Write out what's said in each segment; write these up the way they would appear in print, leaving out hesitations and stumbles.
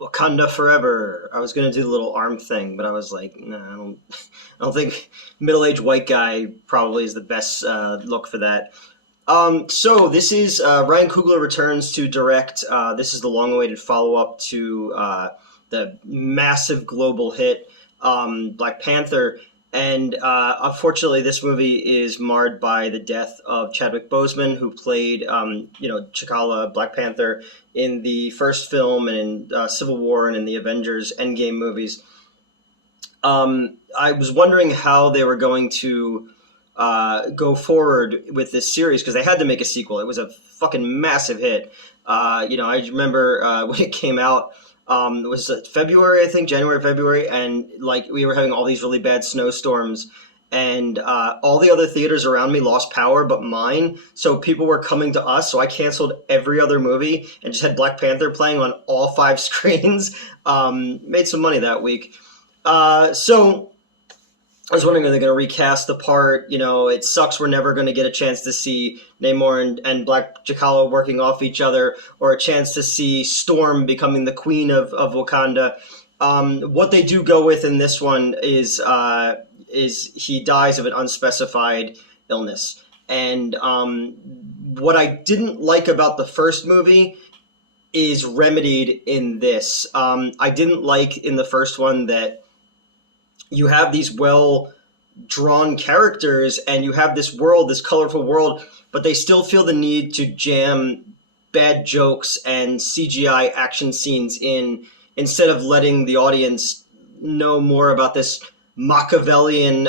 Wakanda forever. I was gonna do the little arm thing, but I was like, nah, I don't think middle-aged white guy probably is the best look for that. So this is Ryan Coogler returns to direct. This is the long-awaited follow-up to the massive global hit Black Panther, and unfortunately, this movie is marred by the death of Chadwick Boseman, who played T'Challa, Black Panther, in the first film and in Civil War and in the Avengers Endgame movies. I was wondering how they were going to go forward with this series because they had to make a sequel. It was a fucking massive hit. I remember when it came out. It was February, I think, January, February, and like we were having all these really bad snowstorms, and all the other theaters around me lost power, but mine. So people were coming to us. So I canceled every other movie and just had Black Panther playing on all five screens. Made some money that week. So I was wondering, are they going to recast the part? It sucks we're never going to get a chance to see Namor and Black T'Challa working off each other, or a chance to see Storm becoming the queen of Wakanda. What they do go with in this one is he dies of an unspecified illness. And what I didn't like about the first movie is remedied in this. I didn't like in the first one that you have these well drawn characters and you have this world, this colorful world, but they still feel the need to jam bad jokes and CGI action scenes in instead of letting the audience know more about this Machiavellian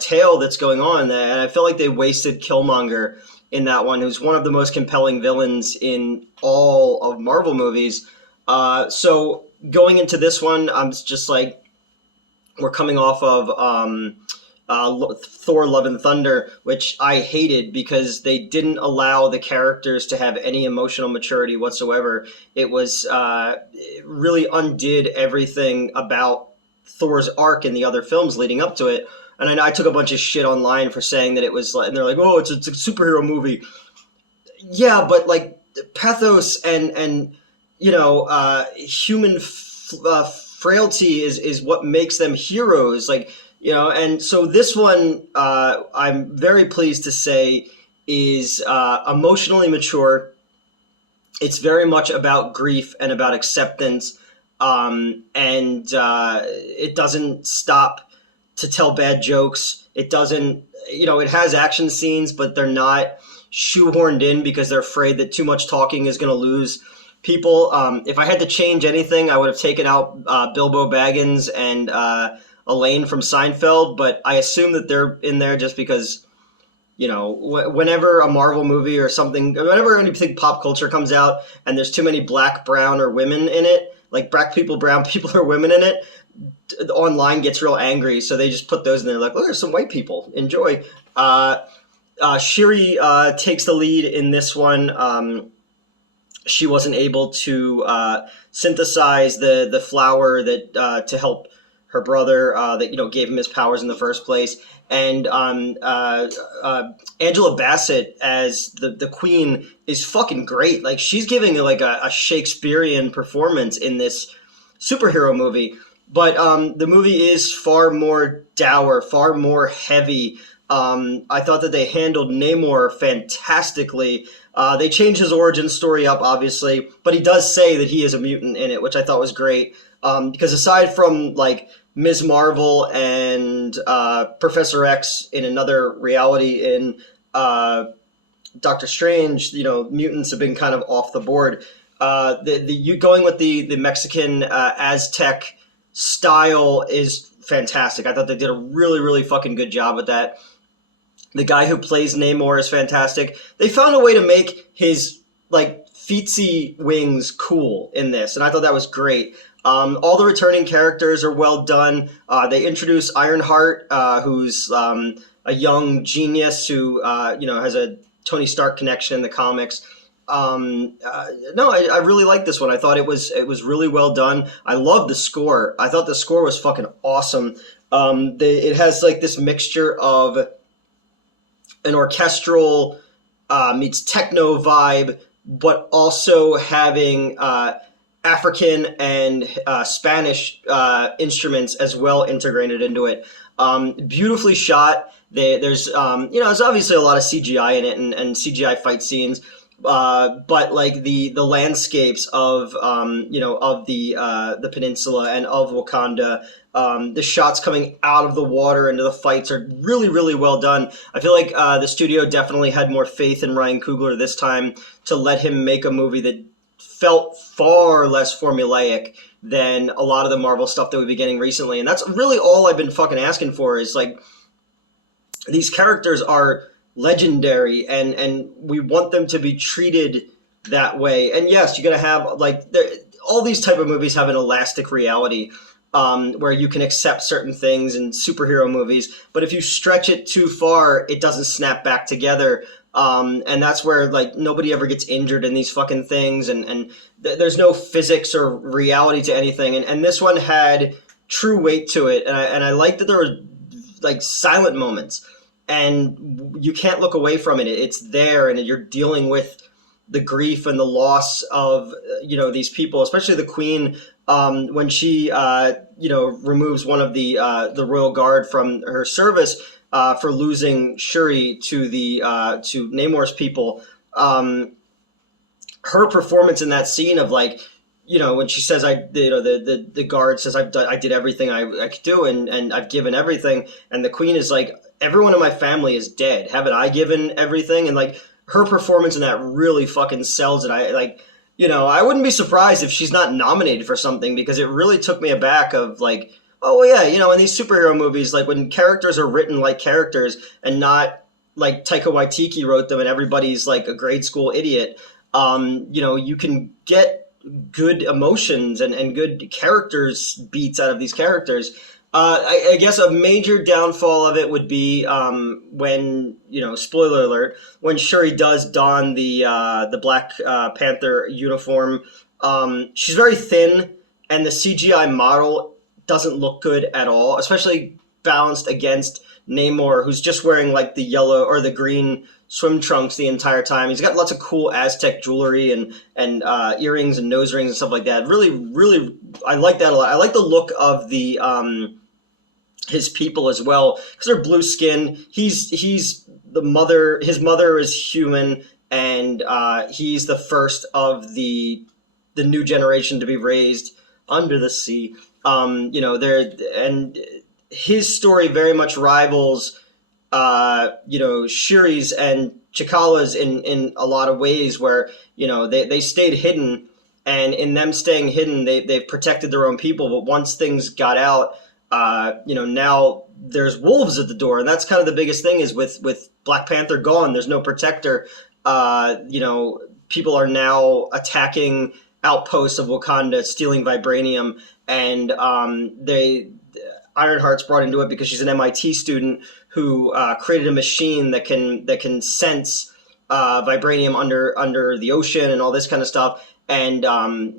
tale that's going on. And I feel like they wasted Killmonger in that one, who's one of the most compelling villains in all of Marvel movies. So going into this one, I'm just like, we're coming off of Thor: Love and Thunder, which I hated because they didn't allow the characters to have any emotional maturity whatsoever. It really undid everything about Thor's arc in the other films leading up to it. And I know I took a bunch of shit online for saying that it was like, and they're like, oh, it's a superhero movie. Yeah, but like pathos and human frailty is what makes them heroes. And so this one, I'm very pleased to say, is emotionally mature. It's very much about grief and about acceptance, and it doesn't stop to tell bad jokes. It doesn't, it has action scenes, but they're not shoehorned in because they're afraid that too much talking is going to lose people. If I had to change anything, I would have taken out Bilbo Baggins and Elaine from Seinfeld, but I assume that they're in there just because, whenever a Marvel movie or something, whenever anything pop culture comes out and there's too many black, brown, or women in it, like black people, brown people, or women in it, online gets real angry, so they just put those in there like, oh, there's some white people. Enjoy. Shiri takes the lead in this one. She wasn't able to synthesize the flower that to help her brother that gave him his powers in the first place. And Angela Bassett as the queen is fucking great. Like, she's giving like a Shakespearean performance in this superhero movie. But the movie is far more dour, far more heavy. I thought that they handled Namor fantastically. They changed his origin story up, obviously, but he does say that he is a mutant in it, which I thought was great. Because aside from like Ms. Marvel and Professor X in another reality in Doctor Strange, mutants have been kind of off the board. You going with the Mexican Aztec style is fantastic. I thought they did a really, really fucking good job with that. The guy who plays Namor is fantastic. They found a way to make his like feetsy wings cool in this, and I thought that was great. All the returning characters are well done. They introduce Ironheart, who's a young genius who has a Tony Stark connection in the comics. I really liked this one. I thought it was really well done. I love the score. I thought the score was fucking awesome. It has like this mixture of an orchestral meets techno vibe, but also having African and Spanish instruments as well integrated into it. Beautifully shot. There's there's obviously a lot of CGI in it and CGI fight scenes, but like the landscapes of of the peninsula and of Wakanda, the shots coming out of the water into the fights are really really well done. I feel like the studio definitely had more faith in Ryan Coogler this time to let him make a movie that felt far less formulaic than a lot of the Marvel stuff that we've been getting recently. And that's really all I've been fucking asking for is like these characters are legendary and we want them to be treated that way. And yes, you're gonna have like all these type of movies have an elastic reality where you can accept certain things in superhero movies, but if you stretch it too far, it doesn't snap back together. And that's where like nobody ever gets injured in these fucking things, and there's no physics or reality to anything. And this one had true weight to it, and I like that there were like silent moments, and you can't look away from it. It's there, and you're dealing with the grief and the loss of these people, especially the Queen. When she removes one of the royal guard from her service for losing Shuri to to Namor's people. Her performance in that scene of like, when she says the guard says I did everything I could do and I've given everything, and the Queen is like, everyone in my family is dead. Haven't I given everything? And like her performance in that really fucking sells it. I wouldn't be surprised if she's not nominated for something, because it really took me aback of like, oh yeah, in these superhero movies, like when characters are written like characters and not like Taika Waititi wrote them and everybody's like a grade school idiot, you can get good emotions and good characters beats out of these characters. I guess a major downfall of it would be when, spoiler alert, when Shuri does don the Black Panther uniform. She's very thin, and the CGI model doesn't look good at all, especially balanced against Namor, who's just wearing like the yellow or the green swim trunks the entire time. He's got lots of cool Aztec jewelry and earrings and nose rings and stuff like that. Really, really, I like that a lot. I like the look of the his people as well, because they're blue skin. He's the mother. His mother is human, and he's the first of the new generation to be raised under the sea. And his story very much rivals, Shuri's and Chikala's in a lot of ways, where they stayed hidden, and in them staying hidden, they've protected their own people. But once things got out, now there's wolves at the door, and that's kind of the biggest thing is with Black Panther gone, there's no protector. People are now attacking outposts of Wakanda, stealing vibranium, and Ironheart's brought into it because she's an MIT student who created a machine that can sense vibranium under the ocean and all this kind of stuff. And now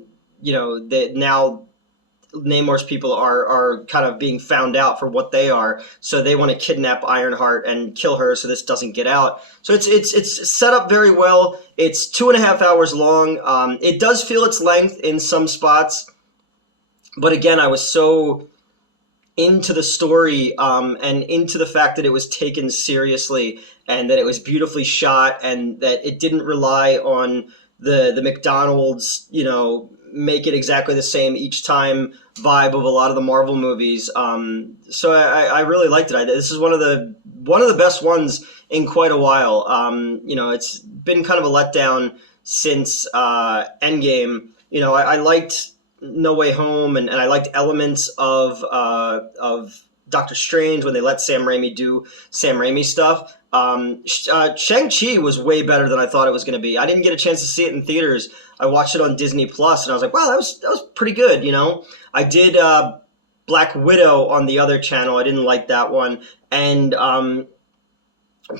Namor's people are kind of being found out for what they are, so they want to kidnap Ironheart and kill her so this doesn't get out. So it's set up very well. It's 2.5 hours long. It does feel its length in some spots, but again, I was so into the story and into the fact that it was taken seriously and that it was beautifully shot and that it didn't rely on the McDonald's, make it exactly the same each time vibe of a lot of the Marvel movies. So I really liked it. This is one of the best ones in quite a while. It's been kind of a letdown since Endgame. I liked No Way Home, and I liked elements of Doctor Strange when they let Sam Raimi do Sam Raimi stuff. Shang-Chi was way better than I thought it was going to be. I didn't get a chance to see it in theaters. I watched it on Disney Plus, and I was like, wow, that was pretty good. I did Black Widow on the other channel. I didn't like that one, and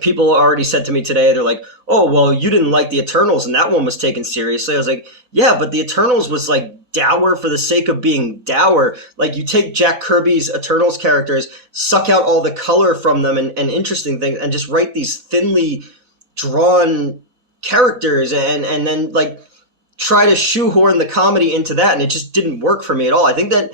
people already said to me today, they're like, oh, well, you didn't like the Eternals, and that one was taken seriously. I was like, yeah, but the Eternals was like dour for the sake of being dour. Like, you take Jack Kirby's Eternals characters, suck out all the color from them and interesting things, and just write these thinly drawn characters, and then like try to shoehorn the comedy into that, and it just didn't work for me at all. I think that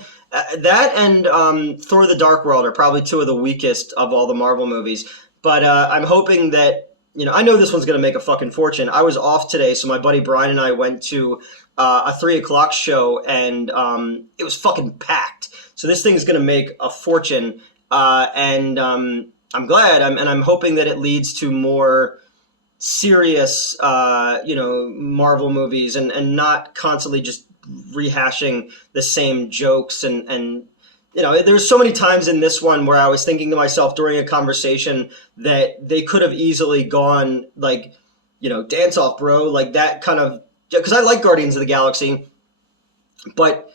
that and Thor: The Dark World are probably two of the weakest of all the Marvel movies. But I'm hoping that, I know this one's gonna make a fucking fortune. I was off today, so my buddy Brian and I went to a 3 o'clock show, and it was fucking packed. So this thing's gonna make a fortune, and I'm glad, and I'm hoping that it leads to more serious, Marvel movies, and not constantly just rehashing the same jokes. And there's so many times in this one where I was thinking to myself during a conversation that they could have easily gone like, dance off, bro, like that kind of, because I like Guardians of the Galaxy, but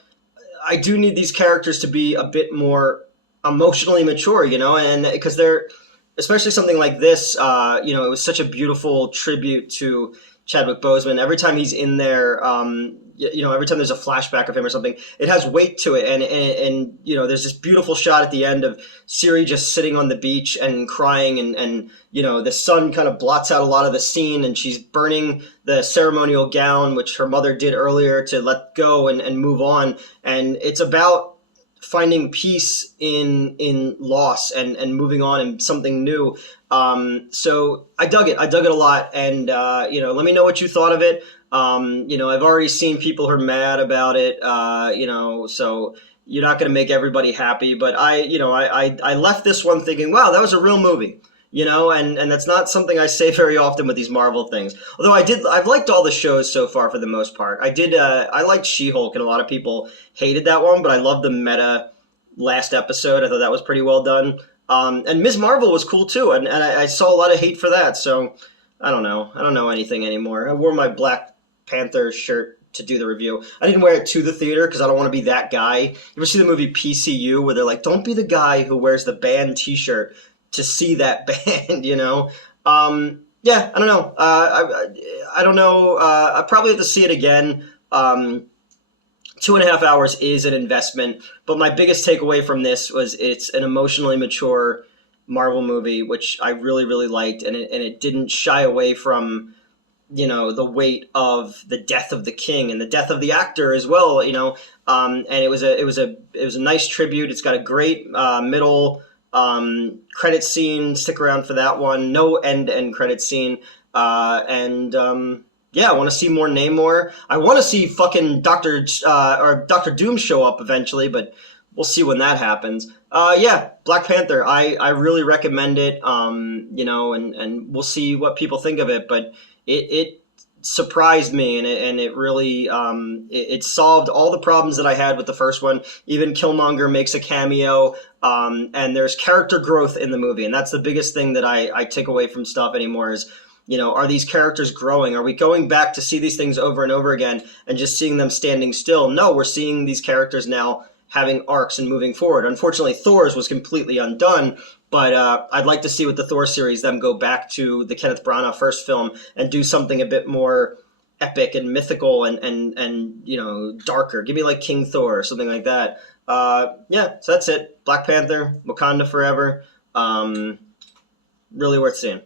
I do need these characters to be a bit more emotionally mature, and because they're, especially something like this, it was such a beautiful tribute to Chadwick Boseman. Every time he's in there, every time there's a flashback of him or something, it has weight to it. And there's this beautiful shot at the end of Siri just sitting on the beach and crying, and the sun kind of blots out a lot of the scene, and she's burning the ceremonial gown, which her mother did earlier, to let go and move on. And it's about finding peace in loss, and moving on and something new. So I dug it. I dug it a lot. And let me know what you thought of it. I've already seen people who are mad about it. So you're not going to make everybody happy. But I left this one thinking, wow, that was a real movie. And that's not something I say very often with these Marvel things. Although I've liked all the shows so far for the most part. I liked She-Hulk, and a lot of people hated that one, but I loved the meta last episode. I thought that was pretty well done. And Ms. Marvel was cool too, and I saw a lot of hate for that, so I don't know. I don't know anything anymore. I wore my Black Panther shirt to do the review. I didn't wear it to the theater because I don't want to be that guy. You ever see the movie PCU, where they're like, don't be the guy who wears the band t-shirt to see that band, Yeah, I don't know. I don't know. I probably have to see it again. 2.5 hours is an investment, but my biggest takeaway from this was it's an emotionally mature Marvel movie, which I really, really liked, and it didn't shy away from, the weight of the death of the king and the death of the actor as well, and it was a nice tribute. It's got a great middle credit scene. Stick around for that one. No end credit scene. Yeah, I want to see more Namor. I want to see fucking Doctor Doom show up eventually, but we'll see when that happens. Yeah, Black Panther. I really recommend it. And we'll see what people think of it. But it surprised me, and it really it solved all the problems that I had with the first one. Even Killmonger makes a cameo, and there's character growth in the movie, and that's the biggest thing that I take away from stuff anymore is, are these characters growing? Are we going back to see these things over and over again and just seeing them standing still? No, we're seeing these characters now having arcs and moving forward. Unfortunately, Thor's was completely undone, but I'd like to see with the Thor series them go back to the Kenneth Branagh first film and do something a bit more epic and mythical and darker. Give me like King Thor or something like that. Yeah, so that's it. Black Panther, Wakanda Forever. Really worth seeing.